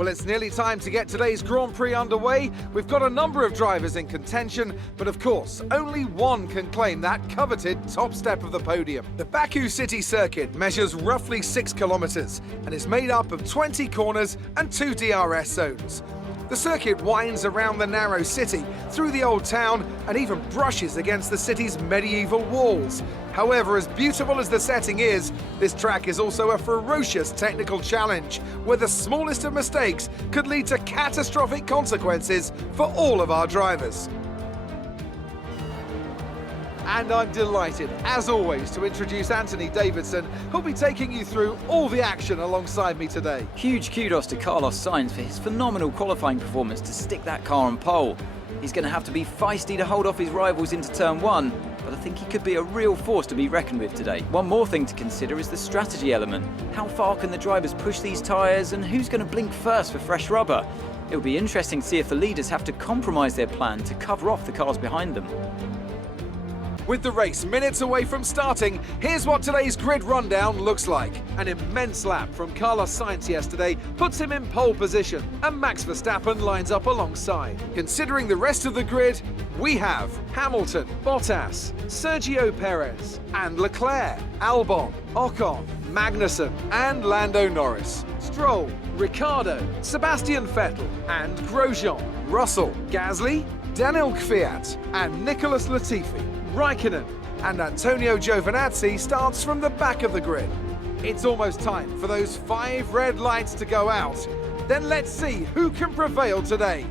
Well, it's nearly time to get today's Grand Prix underway. We've got a number of drivers in contention, but of course, only one can claim that coveted top step of the podium. The Baku city circuit measures roughly 6 kilometers and is made up of 20 corners and 2 DRS zones. The circuit winds around the narrow city, through the old town, and even brushes against the city's medieval walls. However, as beautiful as the setting is, this track is also a ferocious technical challenge, where the smallest of mistakes could lead to catastrophic consequences for all of our drivers. And I'm delighted, as always, to introduce Anthony Davidson, who'll be taking you through all the action alongside me today. Huge kudos to Carlos Sainz for his phenomenal qualifying performance to stick that car on pole. He's going to have to be feisty to hold off his rivals into turn 1, but I think he could be a real force to be reckoned with today. One more thing to consider is the strategy element. How far can the drivers push these tyres, and who's going to blink first for fresh rubber? It'll be interesting to see if the leaders have to compromise their plan to cover off the cars behind them. With the race minutes away from starting, here's what today's grid rundown looks like. An immense lap from Carlos Sainz yesterday puts him in pole position, and Max Verstappen lines up alongside. Considering the rest of the grid, we have Hamilton, Bottas, Sergio Perez, and Leclerc, Albon, Ocon, Magnussen, and Lando Norris, Stroll, Ricciardo, Sebastian Vettel, and Grosjean, Russell, Gasly, Daniel Kvyat, and Nicholas Latifi. Raikkonen and Antonio Giovinazzi starts from the back of the grid. It's almost time for those 5 red lights to go out. Then let's see who can prevail today.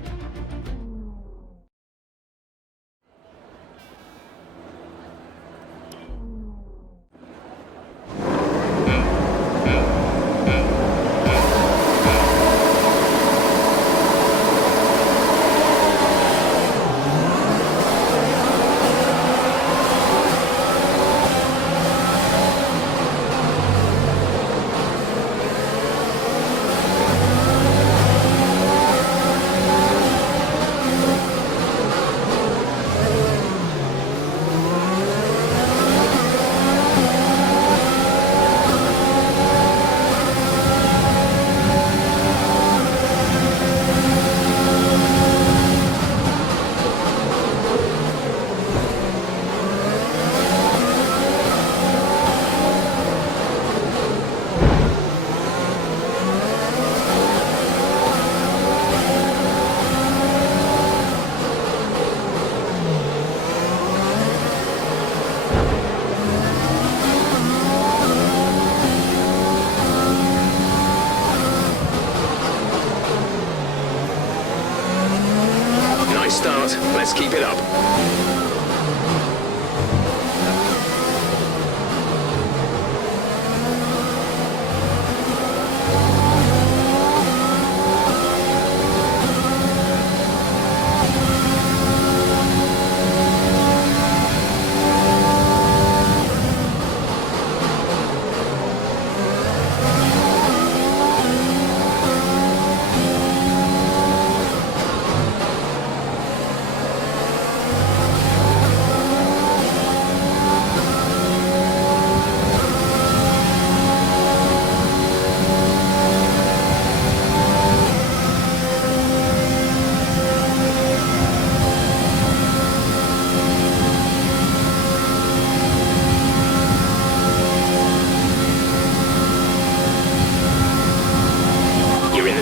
Start. Let's keep it up.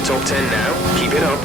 Top 10 now. Keep it up.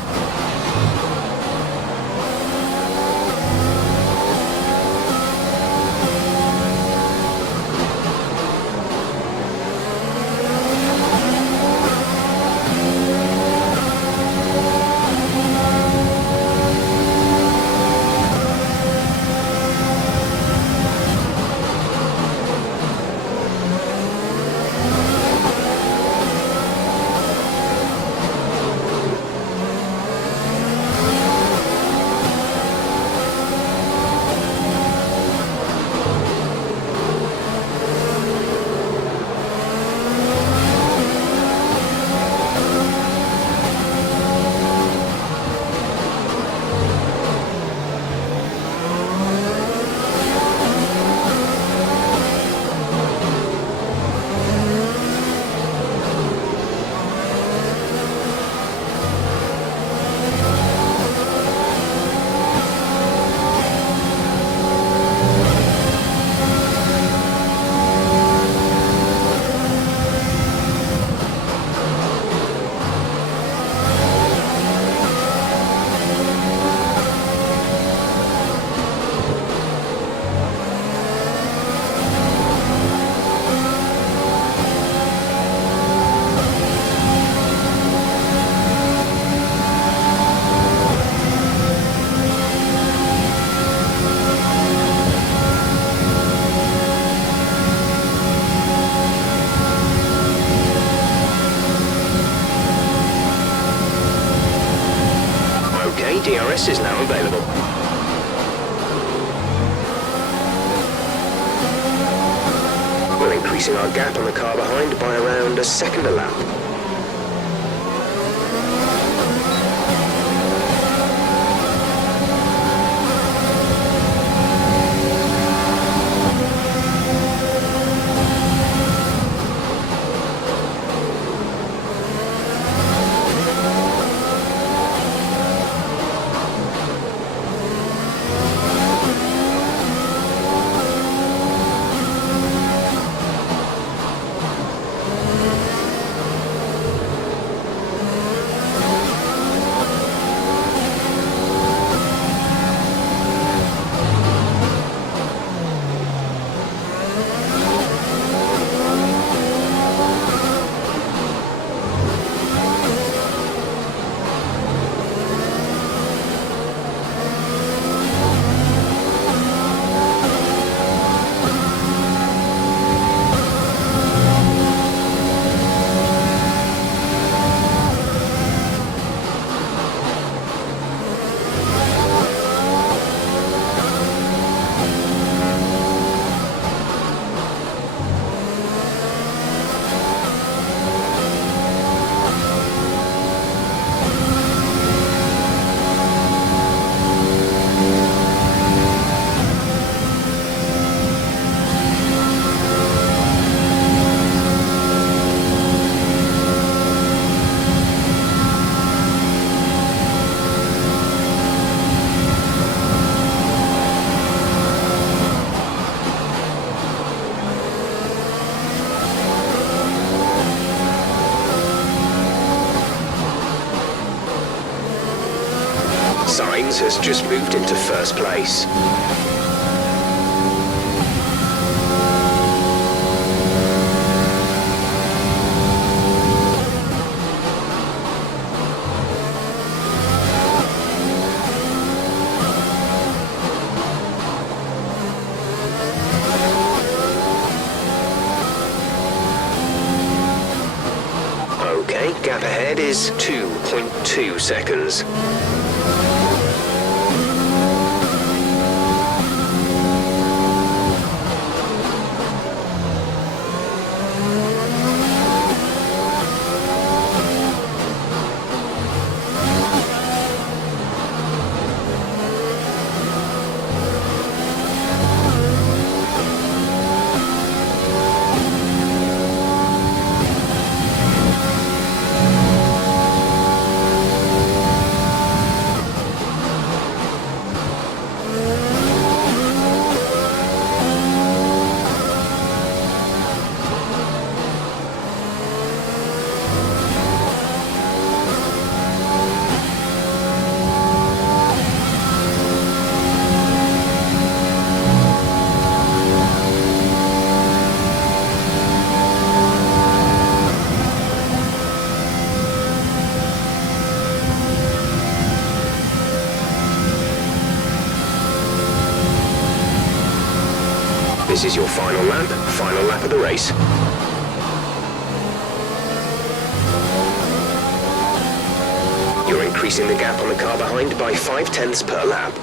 We're increasing our gap on the car behind by around a second a lap. Sainz has just moved into first place. Okay, gap ahead is 2.2 seconds. This is your final lap of the race. You're increasing the gap on the car behind by 0.5 per lap.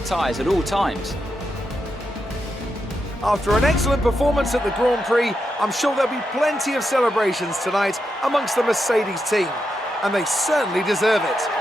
their tyres at all times. After an excellent performance at the Grand Prix, I'm sure there'll be plenty of celebrations tonight amongst the Mercedes team, and they certainly deserve it.